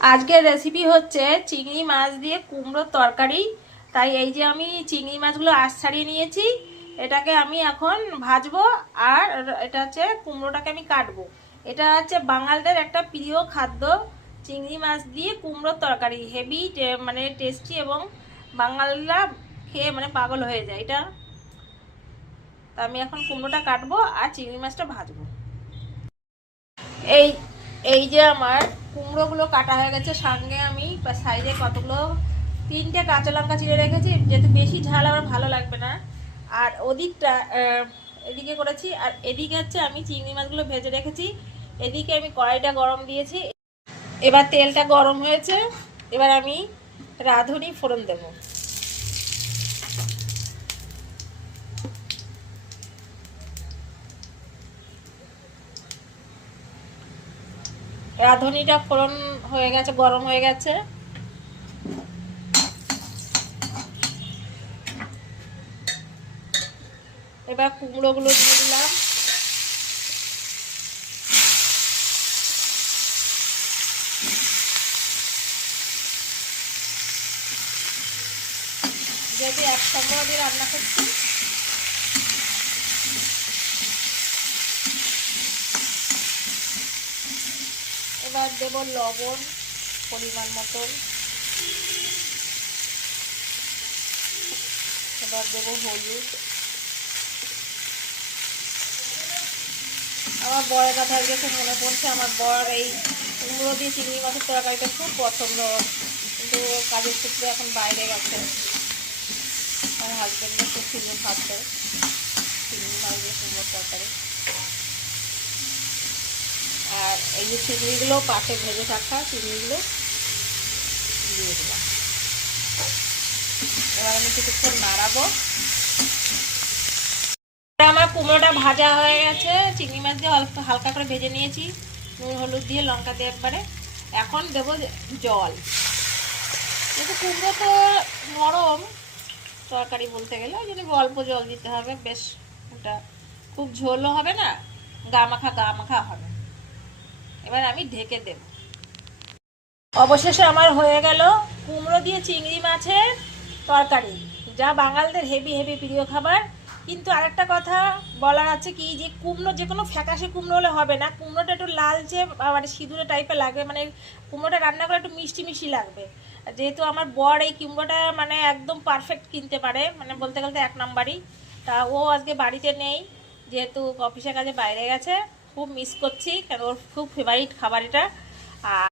আজকের রেসিপি হচ্ছে চিংড়ি মাছ দিয়ে কুমড়োর তরকারি। তাই এই যে আমি চিংড়ি মাছগুলো আঁশ ছাড়িয়ে নিয়েছি, এটাকে আমি এখন ভাজবো। আর এটা হচ্ছে কুমড়োটাকে আমি কাটবো। এটা হচ্ছে বাঙালদের একটা প্রিয় খাদ্য, চিংড়ি মাছ দিয়ে কুমড়োর তরকারি। হেভি মানে টেস্টি, এবং বাঙালিরা খেয়ে মানে পাগল হয়ে যায় এটা। তা আমি এখন কুমড়োটা কাটবো আর চিংড়ি মাছটা ভাজবো। এই এই যে আমার কুমড়োগুলো কাটা হয়ে গেছে, সঙ্গে আমি সাইডে কতগুলো 3টে কাঁচা লঙ্কা চিড়ে রেখেছি, যেহেতু বেশি ঝাল আমার ভালো লাগবে না। আর ওদিকটা এদিকে করেছি, আর এদিকে হচ্ছে আমি চিংড়ি মাছগুলো ভেজে রেখেছি। এদিকে আমি কড়াইটা গরম দিয়েছি, এবার তেলটা গরম হয়েছে, এবার আমি রাঁধুনি ফোড়ন দেবো। রাঁধুনিটা ফোড়ন হয়ে গেছে, গরম হয়ে গেছে। এবার কুমড়োগুলো দিয়ে দিলাম। যেহেতু একসঙ্গে দিয়ে রান্না করছি, এবার দেব লবণ পরিমাণ মতন, এবার দেবো হলুদ। আমার বরের কথা আজকে খুব মনে পড়ছে। আমার বর এই কুমড়ো দিয়ে চিংড়ি মাছের তরকারিটা খুব পছন্দ, কিন্তু কাজের সূত্রে এখন বাইরে গেছে। আমার হাজব্যান্ডের খুব প্রিয় খাদ্য চিংড়ি মাছ দিয়ে কুমড়োর তরকারি। আর এই যে চিংড়িগুলো পাশে ভেজে রাখা চিংড়িগুলো দিয়ে দিলাম। এবার আমি কিছুক্ষণ নাড়াবো। আমার কুমড়োটা ভাজা হয়ে গেছে, চিংড়ি মাছ দিয়ে হালকা করে ভেজে নিয়েছি, নুন হলুদ দিয়ে লঙ্কা দিয়ে একবারে। এখন দেবো জল, কিন্তু কুমড়ো তো নরম তরকারি বলতে গেলে, ওই জন্য অল্প জল দিতে হবে। বেশ ওটা খুব ঝোলও হবে না, গা মাখা হবে। এবার আমি ঢেকে দেব। অবশেষে আমার হয়ে গেল কুমড়ো দিয়ে চিংড়ি মাছের তরকারি, যা বাঙালদের হেভি হেভি প্রিয় খাবার। কিন্তু আরেকটা কথা বলার আছে কি, যে কুমড়ো যে কোনো ফ্যাকাশে কুমড়ো হলে হবে না, কুমড়োটা একটু লালচে মানে সিঁদুরে টাইপের লাগবে, মানে কুমড়োটা রান্না করে একটু মিষ্টি মিষ্টি লাগবে। যেহেতু আমার বর এই কুমড়োটা মানে একদম পারফেক্ট কিনতে পারে, মানে বলতে গেলে 1 নাম্বারই। তা ও আজকে বাড়িতে নেই, যেহেতু অফিসের কাজে বাইরে গেছে। খুব মিস করছি, কারণ ওর খুব ফেভারিট খাবার এটা। আর